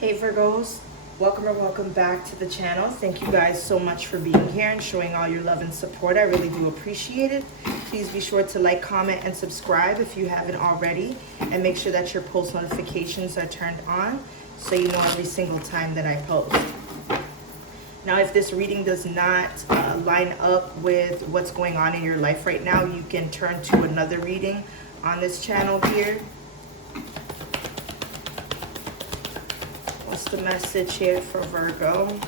Hey Virgos, welcome or welcome back to the channel. Thank you guys so much for being here and showing all your love and support. I really do appreciate it. Please be sure to like, comment, and subscribe if you haven't already. And make sure that your post notifications are turned on so you know every single time that I post. Now, if this reading does not line up with what's going on in your life right now, you can turn to another reading on this channel here. What's the message here for Virgo?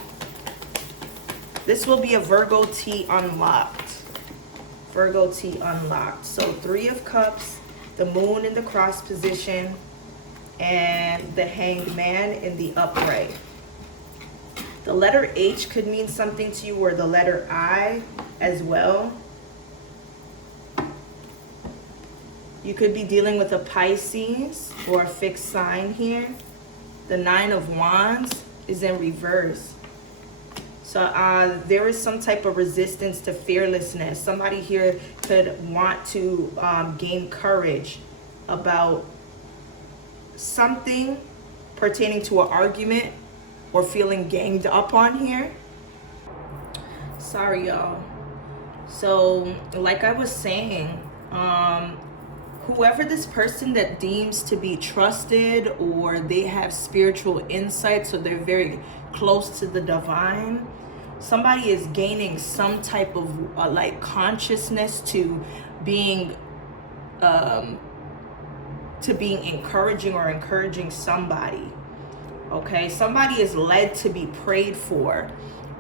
This will be a Virgo T unlocked. Virgo T unlocked. So 3 of Cups, the Moon in the cross position, and the Hanged Man in the upright. The letter H could mean something to you, or the letter I as well. You could be dealing with a Pisces or a fixed sign here. The 9 of Wands is in reverse. So there is some type of resistance to fearlessness. Somebody here could want to gain courage about something pertaining to an argument or feeling ganged up on here. Sorry, y'all. So, like I was saying, whoever this person that deems to be trusted, or they have spiritual insight, so they're very close to the divine, somebody is gaining some type of like consciousness to being encouraging or encouraging somebody. Okay, somebody is led to be prayed for.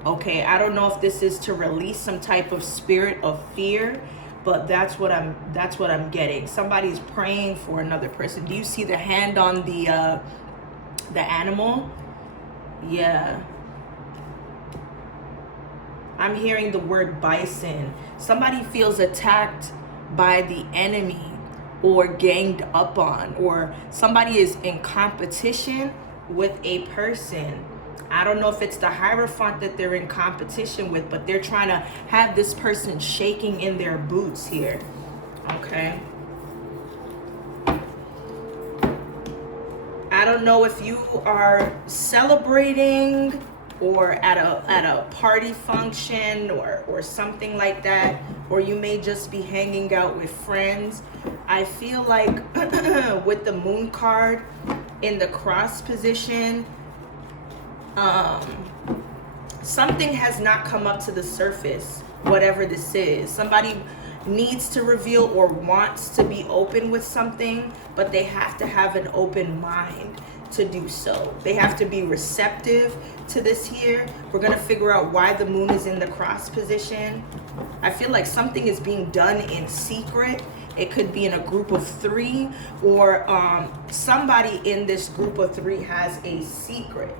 Okay, I don't know if this is to release some type of spirit of fear, but that's what I'm getting. Somebody's praying for another person. Do you see the hand on the animal? Yeah. I'm hearing the word bison. Somebody feels attacked by the enemy or ganged up on, or somebody is in competition with a person. I don't know if it's the Hierophant that they're in competition with, but they're trying to have this person shaking in their boots here. Okay. I don't know if you are celebrating or at a party function or something like that, or you may just be hanging out with friends. I feel like with the Moon card in the cross position, something has not come up to the surface, whatever this is. Somebody needs to reveal or wants to be open with something, but they have to have an open mind to do so. They have to be receptive to this here. We're going to figure out why the Moon is in the cross position. I feel like something is being done in secret. It could be in a group of 3, or somebody in this group of 3 has a secret.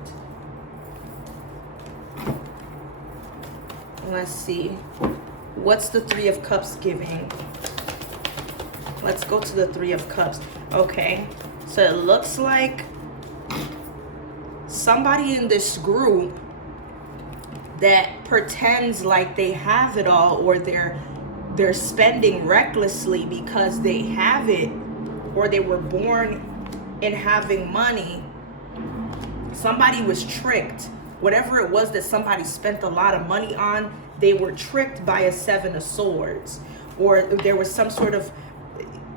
Let's see. What's the 3 of Cups giving? Let's go to the 3 of Cups. Okay. So it looks like somebody in this group that pretends like they have it all, or they're spending recklessly because they have it, or they were born in having money. Somebody was tricked. Whatever it was that somebody spent a lot of money on, they were tricked by a 7 of Swords, or there was some sort of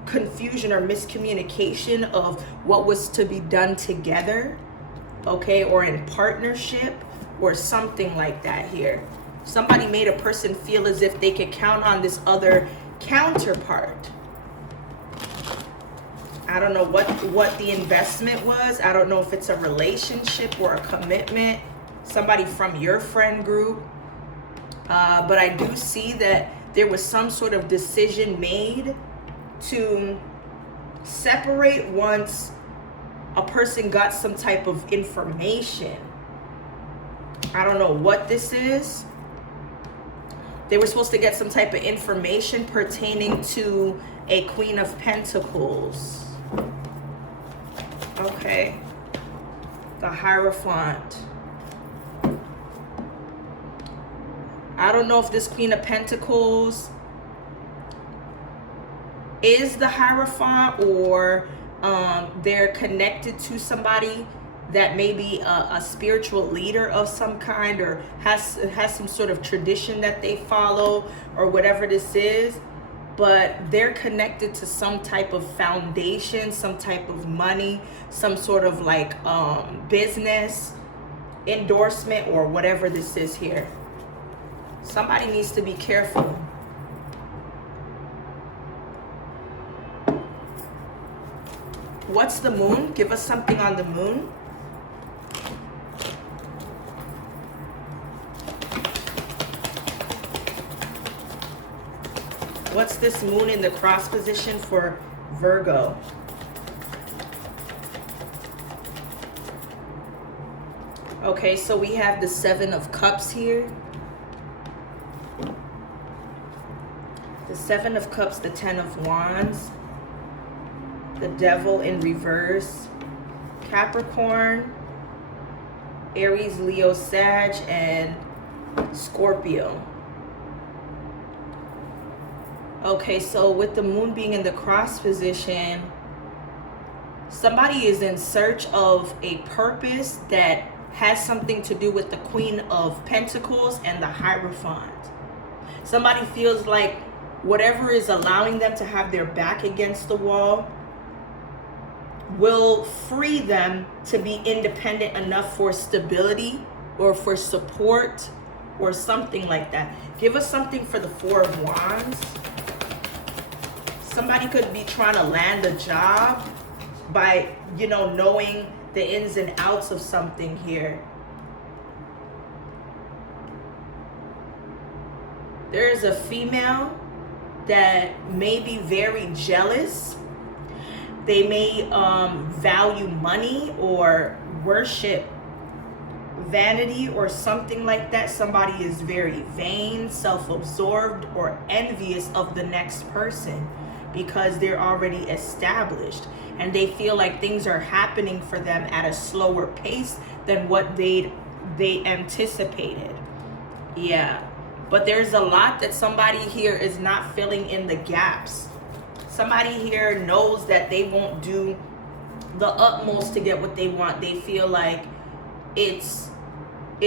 confusion or miscommunication of what was to be done together, okay, or in partnership or something like that here. Somebody made a person feel as if they could count on this other counterpart. I don't know what the investment was. I don't know if it's a relationship or a commitment. Somebody from your friend group. But I do see that there was some sort of decision made to separate once a person got some type of information. I don't know what this is. They were supposed to get some type of information pertaining to a Queen of Pentacles. Okay. The Hierophant. I don't know if this Queen of Pentacles is the Hierophant, or they're connected to somebody that may be a spiritual leader of some kind, or has some sort of tradition that they follow, or whatever this is. But they're connected to some type of foundation, some type of money, some sort of like business endorsement, or whatever this is here. Somebody needs to be careful. What's the moon? Give us something on the moon. What's this moon in the cross position for Virgo? Okay, so we have the Seven of Cups here. The Seven of Cups, the Ten of Wands, the Devil in reverse, Capricorn, Aries, Leo, Sag, and Scorpio. Okay, so with the moon being in the cross position, somebody is in search of a purpose that has something to do with the Queen of Pentacles and the Hierophant. Somebody feels like whatever is allowing them to have their back against the wall will free them to be independent enough for stability or for support or something like that. Give us something for the Four of Wands. Somebody could be trying to land a job by, you know, knowing the ins and outs of something here. There is a female that may be very jealous. They may value money or worship vanity or something like that. Somebody is very vain, self-absorbed, or envious of the next person because they're already established, and they feel like things are happening for them at a slower pace than what they anticipated. Yeah, but there's a lot that somebody here is not filling in the gaps. Somebody here knows that they won't do the utmost to get what they want. They feel like it's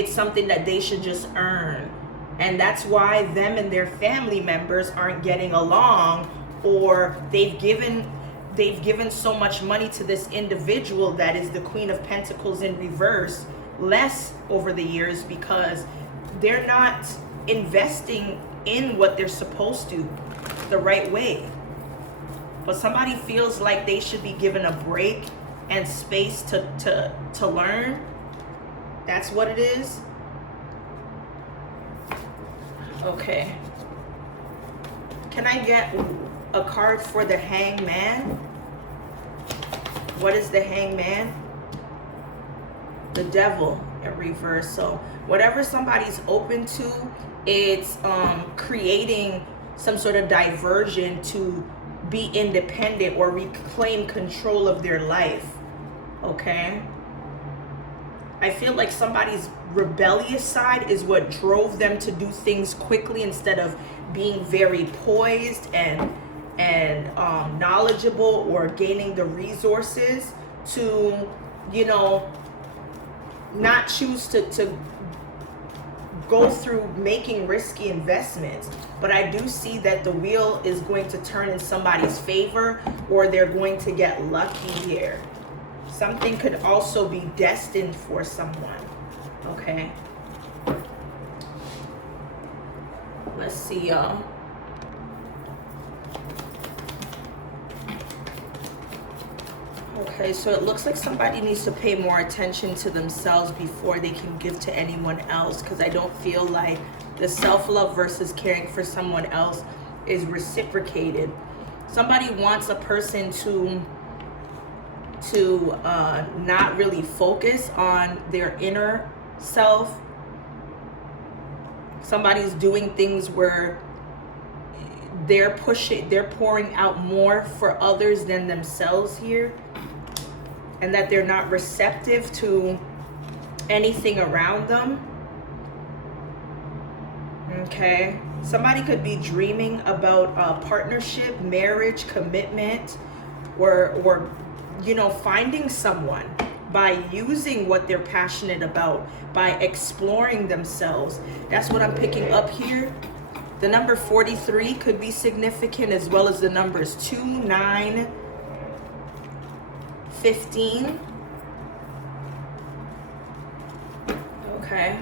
something that they should just earn, and that's why them and their family members aren't getting along, or they've given so much money to this individual that is the Queen of Pentacles in reverse less over the years because they're not investing in what they're supposed to the right way. But somebody feels like they should be given a break and space to learn. That's what it is. Okay. Can I get a card for the Hangman? What is the Hangman? The Devil in reverse. So whatever somebody's open to, it's creating some sort of diversion to be independent or reclaim control of their life. Okay? I feel like somebody's rebellious side is what drove them to do things quickly instead of being very poised and knowledgeable or gaining the resources to, you know, not choose to go through making risky investments. But I do see that the wheel is going to turn in somebody's favor, or they're going to get lucky here. Something could also be destined for someone. Okay. Let's see, y'all. Okay, so it looks like somebody needs to pay more attention to themselves before they can give to anyone else, because I don't feel like the self-love versus caring for someone else is reciprocated. Somebody wants a person to not really focus on their inner self. Somebody's doing things where they're pouring out more for others than themselves here, and that they're not receptive to anything around them. Okay, somebody could be dreaming about a partnership, marriage, commitment, or you know, finding someone, by using what they're passionate about, by exploring themselves. That's what I'm picking up here. The number 43 could be significant, as well as the numbers 2, 9, 15. Okay.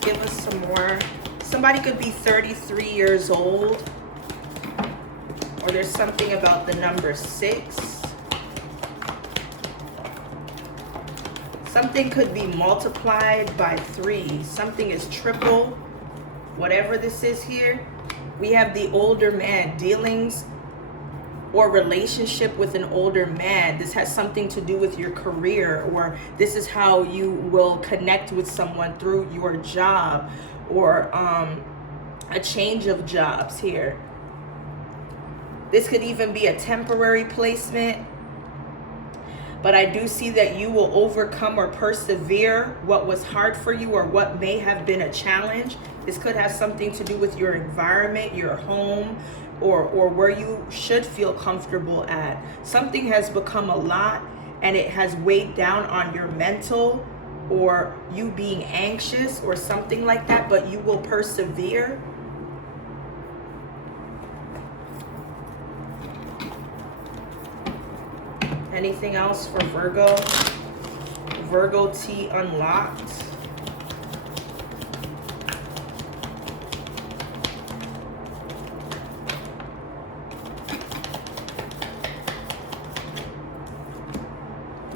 Give us some more. Somebody could be 33 years old, or there's something about the number 6. Something could be multiplied by 3. Something is triple. Whatever this is here, we have the older man, dealings or relationship with an older man. This has something to do with your career, or this is how you will connect with someone through your job, or a change of jobs here. This could even be a temporary placement, but I do see that you will overcome or persevere what was hard for you, or what may have been a challenge. This could have something to do with your environment, your home, or where you should feel comfortable at. Something has become a lot, and it has weighed down on your mental, or you being anxious or something like that, but you will persevere. Anything else for Virgo? Virgo T unlocked.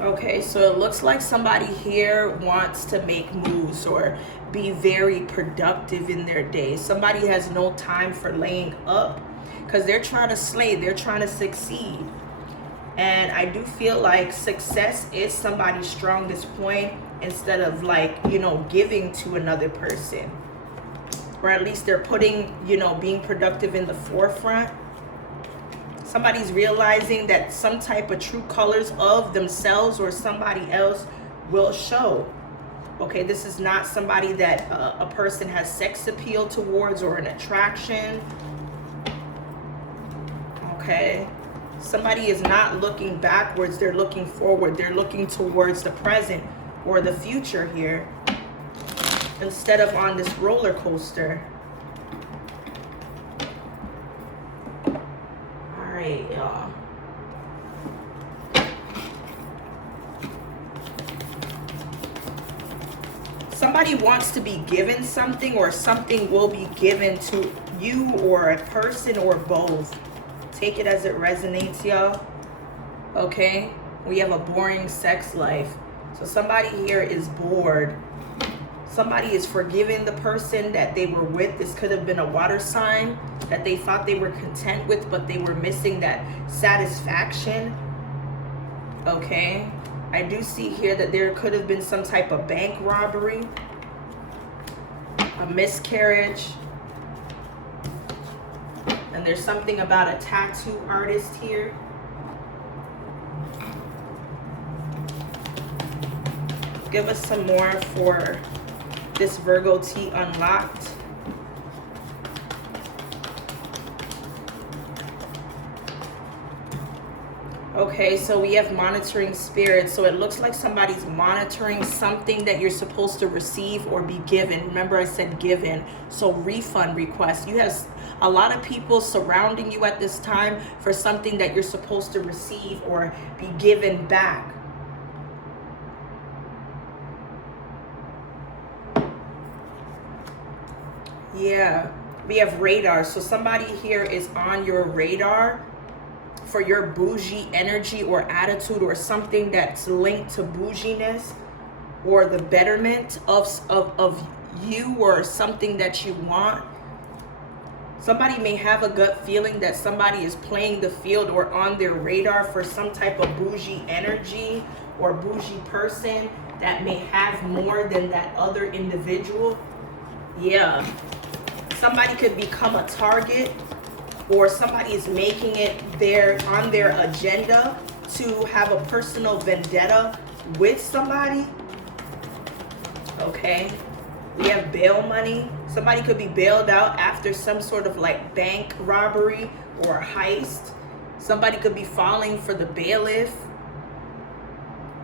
Okay, so it looks like somebody here wants to make moves or be very productive in their day. Somebody has no time for laying up, because they're trying to slay, they're trying to succeed. And I do feel like success is somebody's strongest point, instead of like, you know, giving to another person. Or at least they're putting, you know, being productive in the forefront. Somebody's realizing that some type of true colors of themselves or somebody else will show. Okay, this is not somebody that a person has sex appeal towards or an attraction. Okay. Somebody is not looking backwards, they're looking forward. They're looking towards the present or the future here, instead of on this roller coaster. All right, y'all. Somebody wants to be given something, or something will be given to you or a person, or both. Take it as it resonates, y'all. Okay, we have a boring sex life. So somebody here is bored. Somebody is forgiving the person that they were with. This could have been a water sign that they thought they were content with, but they were missing that satisfaction. Okay, I do see here that there could have been some type of bank robbery, a miscarriage. And there's something about a tattoo artist here. Give us some more for this Virgo T unlocked. Okay, so we have monitoring spirits. So it looks like somebody's monitoring something that you're supposed to receive or be given. Remember I said given. So refund request. You have a lot of people surrounding you at this time for something that you're supposed to receive or be given back. Yeah, we have radar. So somebody here is on your radar for your bougie energy or attitude, or something that's linked to bouginess or the betterment of you, or something that you want. Somebody may have a gut feeling that somebody is playing the field or on their radar for some type of bougie energy or bougie person that may have more than that other individual. Yeah. Somebody could become a target, or somebody is making it on their agenda to have a personal vendetta with somebody. Okay. We have bail money. Somebody could be bailed out after some sort of like bank robbery or a heist. Somebody could be falling for the bailiff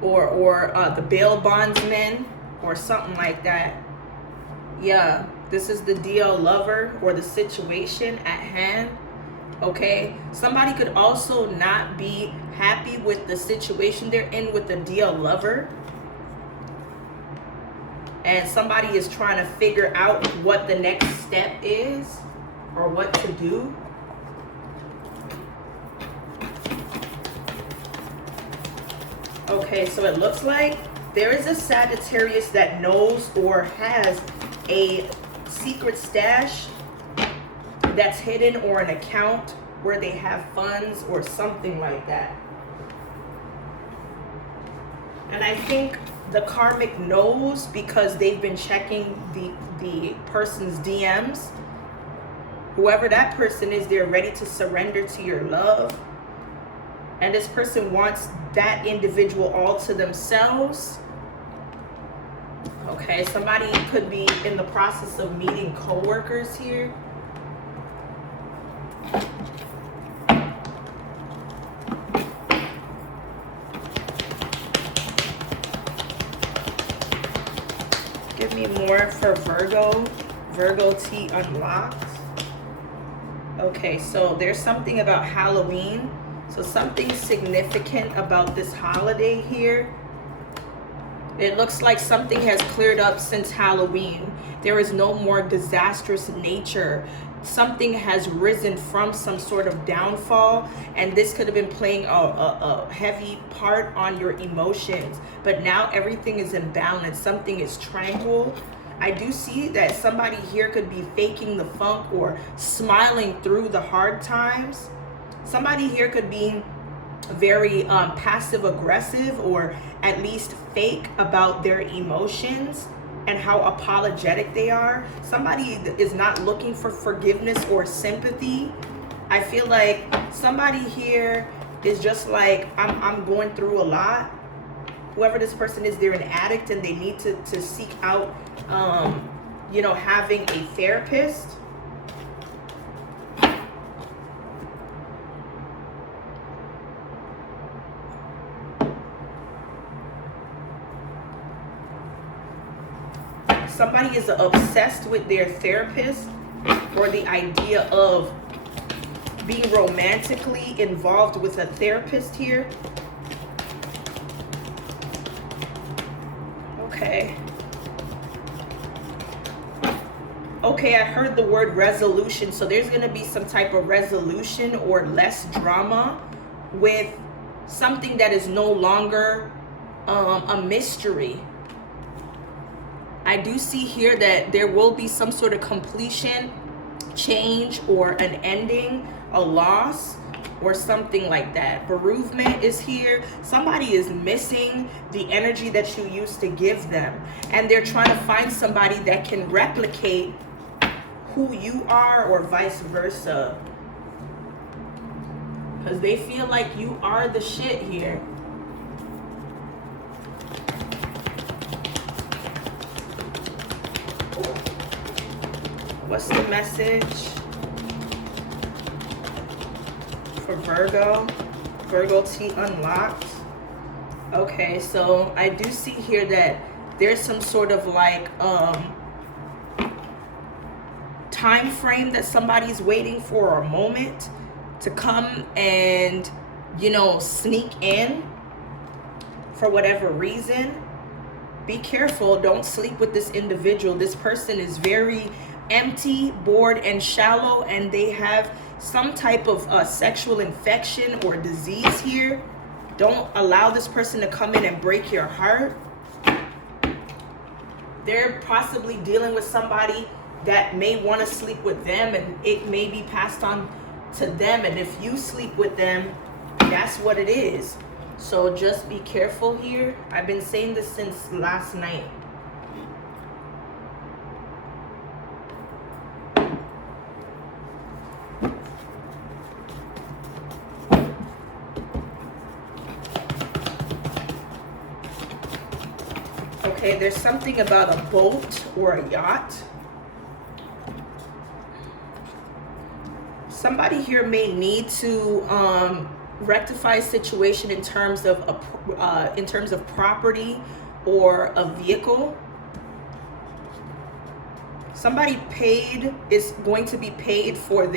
or the bail bondsman or something like that. Yeah, this is the DL lover or the situation at hand. Okay, somebody could also not be happy with the situation they're in with the DL lover. And somebody is trying to figure out what the next step is or what to do. Okay, so it looks like there is a Sagittarius that knows or has a secret stash that's hidden, or an account where they have funds or something like that. And I think the karmic knows because they've been checking the person's DMs. Whoever that person is, they're ready to surrender to your love. And this person wants that individual all to themselves. Okay, somebody could be in the process of meeting coworkers here. Give me more for Virgo T unlocked. Okay, so there's something about Halloween. So something significant about this holiday here. It looks like something has cleared up since Halloween. There is no more disastrous nature. Something has risen from some sort of downfall, and this could have been playing a heavy part on your emotions. But now everything is in balance. Something is tranquil. I do see that somebody here could be faking the funk or smiling through the hard times. Somebody here could be very passive aggressive, or at least fake about their emotions and how apologetic they are. Somebody is not looking for forgiveness or sympathy. I feel like somebody here is just like, I'm going through a lot. Whoever this person is, they're an addict and they need to seek out, having a therapist. Somebody is obsessed with their therapist, or the idea of being romantically involved with a therapist here. Okay. Okay, I heard the word resolution. So there's going to be some type of resolution or less drama with something that is no longer a mystery. I do see here that there will be some sort of completion, change, or an ending, a loss, or something like that. Bereavement is here. Somebody is missing the energy that you used to give them, and they're trying to find somebody that can replicate who you are, or vice versa, because they feel like you are the shit here. What's the message for Virgo T unlocked? Okay, so I do see here that there's some sort of like time frame that somebody's waiting for, a moment to come and sneak in for whatever reason. Be careful, don't sleep with this individual. This person is very empty, bored, and shallow, and they have some type of sexual infection or disease here. Don't allow this person to come in and break your heart. They're possibly dealing with somebody that may want to sleep with them, and it may be passed on to them, and if you sleep with them, that's what it is. So just be careful here. I've been saying this since last night. Okay, there's something about a boat or a yacht. Somebody here may need to rectify a situation in terms of property or a vehicle. Somebody is going to be paid for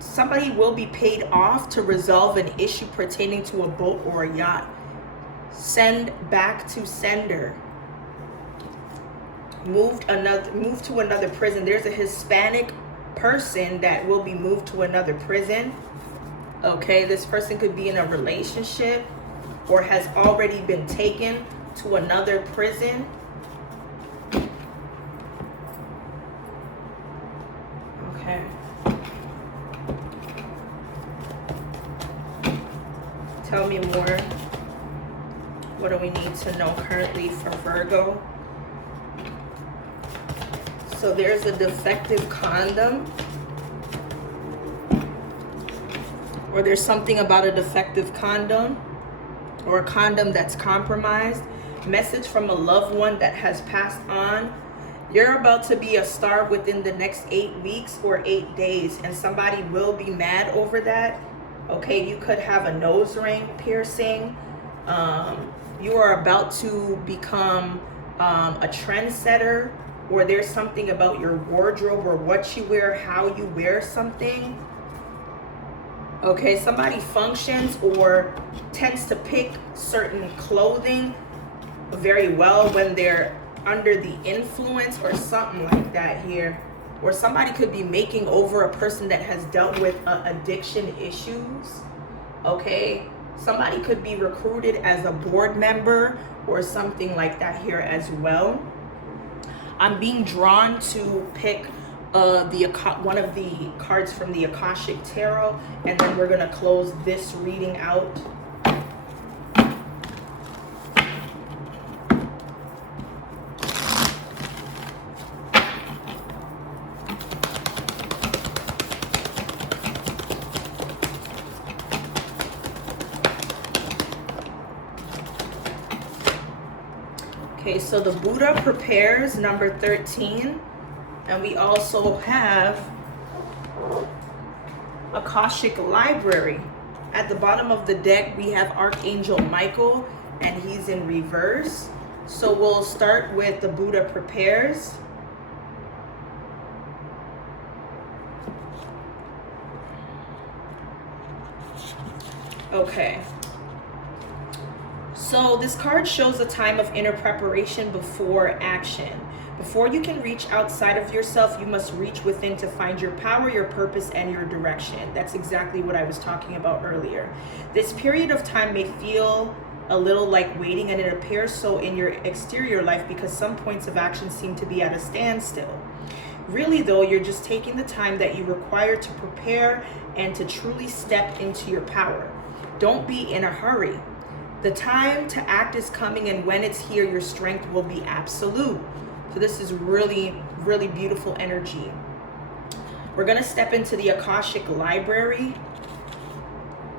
somebody will be paid off to resolve an issue pertaining to a boat or a yacht. Send back to sender. Move to another prison. There's a Hispanic person that will be moved to another prison. Okay, this person could be in a relationship or has already been taken to another prison. Okay. Tell me more. What do we need to know currently for Virgo? So there's a defective condom. Or there's something about a defective condom. Or a condom that's compromised. Message from a loved one that has passed on. You're about to be a star within the next 8 weeks or 8 days. And somebody will be mad over that. Okay, you could have a nose ring piercing. You are about to become a trendsetter, or there's something about your wardrobe or what you wear, how you wear something. Okay, somebody functions or tends to pick certain clothing very well when they're under the influence or something like that here. Or somebody could be making over a person that has dealt with addiction issues. Okay, somebody could be recruited as a board member or something like that here as well. I'm being drawn to pick one of the cards from the Akashic Tarot, and then we're gonna close this reading out. Okay, so the Buddha prepares, number 13. And we also have Akashic Library. At the bottom of the deck, we have Archangel Michael, and he's in reverse. So we'll start with the Buddha prepares. Okay. So this card shows a time of inner preparation before action. Before you can reach outside of yourself, you must reach within to find your power, your purpose, and your direction. That's exactly what I was talking about earlier. This period of time may feel a little like waiting, and it appears so in your exterior life because some points of action seem to be at a standstill. Really though, you're just taking the time that you require to prepare and to truly step into your power. Don't be in a hurry. The time to act is coming, and when it's here, your strength will be absolute. So this is really, really beautiful energy. We're going to step into the Akashic Library.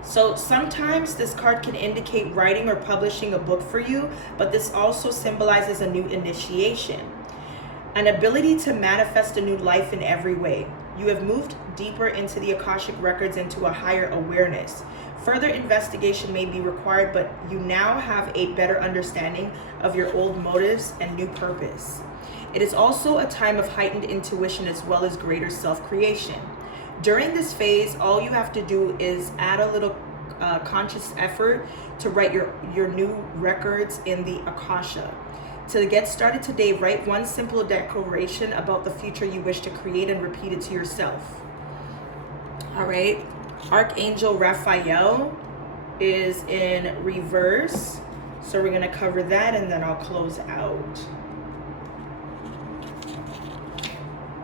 So sometimes this card can indicate writing or publishing a book for you, but this also symbolizes a new initiation, an ability to manifest a new life in every way. You have moved deeper into the Akashic records, into a higher awareness. Further investigation may be required, but you now have a better understanding of your old motives and new purpose. It is also a time of heightened intuition as well as greater self-creation. During this phase, all you have to do is add a little conscious effort to write your new records in the Akasha. To get started today, write one simple declaration about the future you wish to create and repeat it to yourself. All right. Archangel Raphael is in reverse. So we're going to cover that and then I'll close out.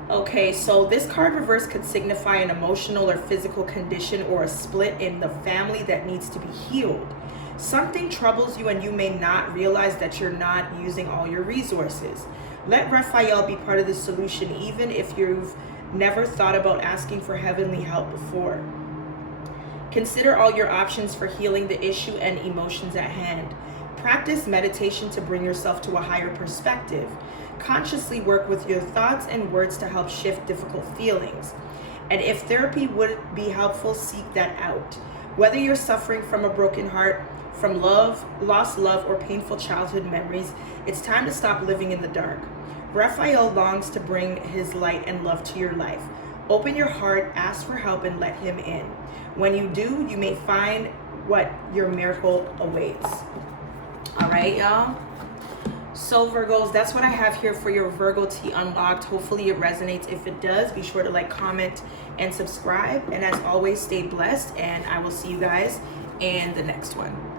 Okay, so this card reverse could signify an emotional or physical condition or a split in the family that needs to be healed. Something troubles you and you may not realize that you're not using all your resources. Let Raphael be part of the solution, even if you've never thought about asking for heavenly help before. Consider all your options for healing the issue and emotions at hand. Practice meditation to bring yourself to a higher perspective. Consciously work with your thoughts and words to help shift difficult feelings. And if therapy would be helpful, seek that out. Whether you're suffering from a broken heart, from lost love, or painful childhood memories, it's time to stop living in the dark. Raphael longs to bring his light and love to your life. Open your heart, ask for help, and let him in. When you do, you may find what your miracle awaits. All right, y'all. So Virgos, that's what I have here for your Virgo Tea Unlocked. Hopefully it resonates. If it does, be sure to like, comment, and subscribe. And as always, stay blessed, and I will see you guys in the next one.